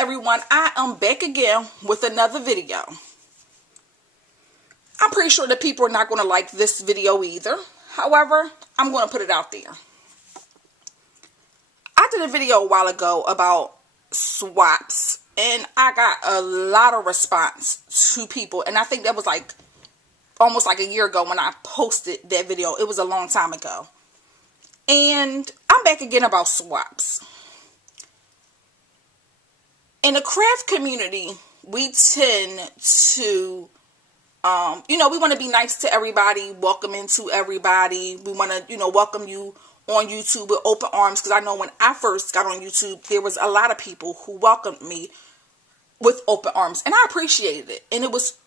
everyone, I am back again with another video. I'm pretty sure that people are not going to like this video either. However, I'm going to put it out there. I did a video a while ago about swaps, and I got a lot of response to people, and I think that was like almost like a year ago when I posted that video. It was a long time ago. And I'm back again about swaps. In the craft community, we tend to, we want to be nice to everybody, welcoming to everybody. We want to, welcome you on YouTube with open arms. Because I know when I first got on YouTube, there was a lot of people who welcomed me with open arms. And I appreciated it. And it was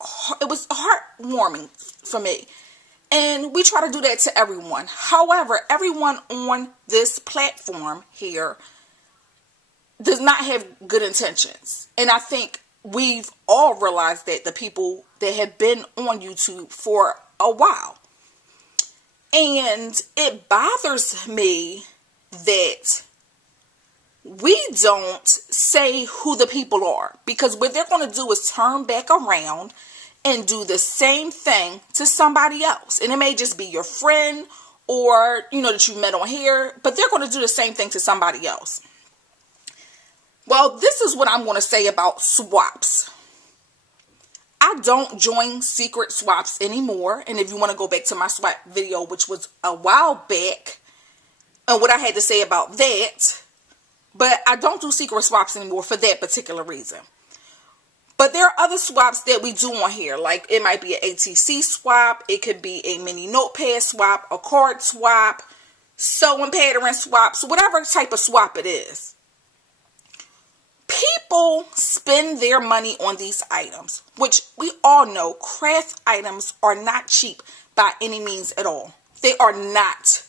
heartwarming for me. And we try to do that to everyone. However, everyone on this platform here does not have good intentions. And I think we've all realized that, the people that have been on YouTube for a while. And it bothers me that we don't say who the people are. Because what they're going to do is turn back around and do the same thing to somebody else. And it may just be your friend or, that you met on here. But they're going to do the same thing to somebody else. Well, this is what I'm going to say about swaps. I don't join secret swaps anymore. And if you want to go back to my swap video, which was a while back, and what I had to say about that. But I don't do secret swaps anymore for that particular reason. But there are other swaps that we do on here. Like it might be an ATC swap. It could be a mini notepad swap, a card swap, sewing pattern swaps, whatever type of swap it is. People spend their money on these items, which we all know craft items are not cheap by any means at all. They are not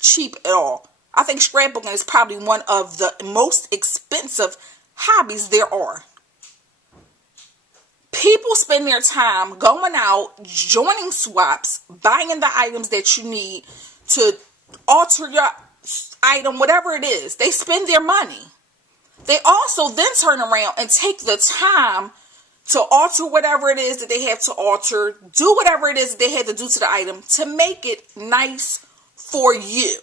cheap at all. I think scrapbooking is probably one of the most expensive hobbies there are. People spend their time going out, joining swaps, buying the items that you need to alter your item, whatever it is. They spend their money. They also then turn around and take the time to alter whatever it is that they have to alter, do whatever it is that they had to do to the item to make it nice for you.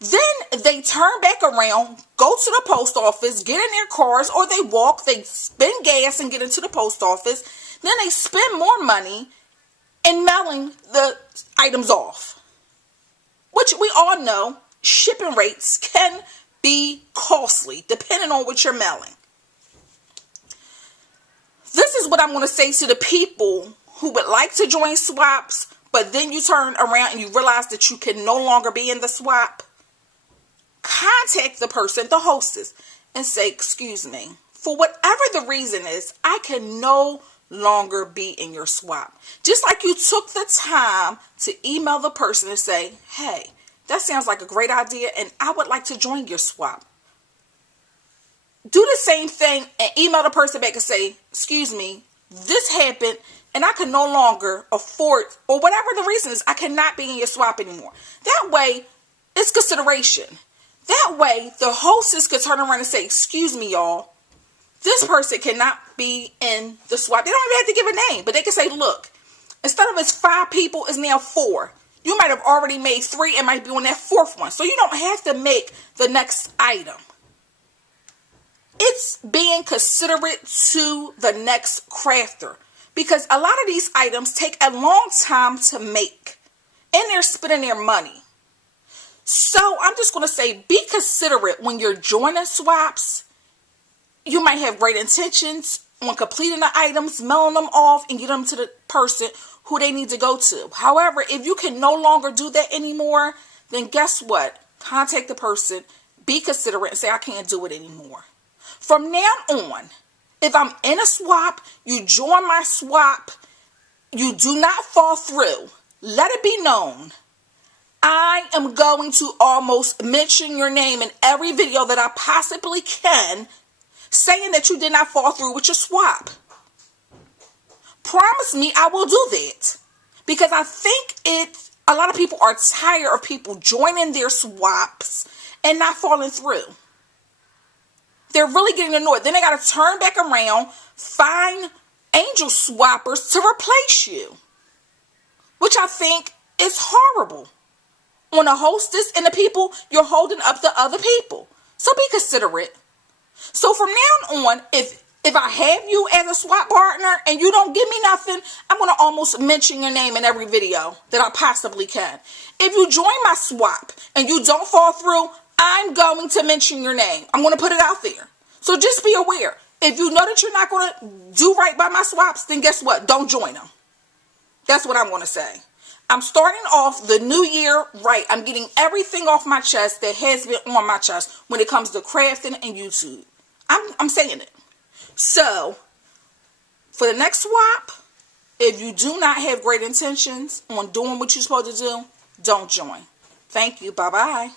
Then they turn back around, go to the post office, get in their cars, or they walk, they spend gas and get into the post office. Then they spend more money in mailing the items off. Which we all know, shipping rates can be costly depending on what you're mailing. This is what I'm going to say to the people who would like to join swaps, but then you turn around and you realize that you can no longer be in the swap. Contact the person, the hostess, and say, excuse me, for whatever the reason is, I can no longer be in your swap. Just like you took the time to email the person and say, hey, that sounds like a great idea and I would like to join your swap. Do the same thing and email the person back and say, excuse me, this happened and I can no longer afford, or whatever the reason is, I cannot be in your swap anymore. That way, it's consideration. That way, the hostess could turn around and say, excuse me, y'all, this person cannot be in the swap. They don't even have to give a name, but they can say, look, instead of it's 5 people, it's now 4. You might have already made 3 and might be on that 4th one. So you don't have to make the next item. It's being considerate to the next crafter. Because a lot of these items take a long time to make. And they're spending their money. So I'm just going to say, be considerate when you're joining swaps. You might have great intentions on completing the items, mailing them off, and get them to the person who they need to go to. However, if you can no longer do that anymore, then guess what? Contact the person, be considerate, and say, I can't do it anymore. From now on, if I'm in a swap, you join my swap, you do not fall through, let it be known. I am going to almost mention your name in every video that I possibly can, saying that you did not fall through with your swap. Promise me I will do that. Because I think a lot of people are tired of people joining their swaps and not falling through. They're really getting annoyed. Then they got to turn back around, find angel swappers to replace you, which I think is horrible on a hostess and the people you're holding up to other people. So be considerate. So from now on, if I have you as a swap partner and you don't give me nothing, I'm going to almost mention your name in every video that I possibly can. If you join my swap and you don't fall through, I'm going to mention your name. I'm going to put it out there. So just be aware. If you know that you're not going to do right by my swaps, then guess what? Don't join them. That's what I'm going to say. I'm starting off the new year right. I'm getting everything off my chest that has been on my chest when it comes to crafting and YouTube. I'm saying it. So, for the next swap, if you do not have great intentions on doing what you're supposed to do, don't join. Thank you. Bye-bye.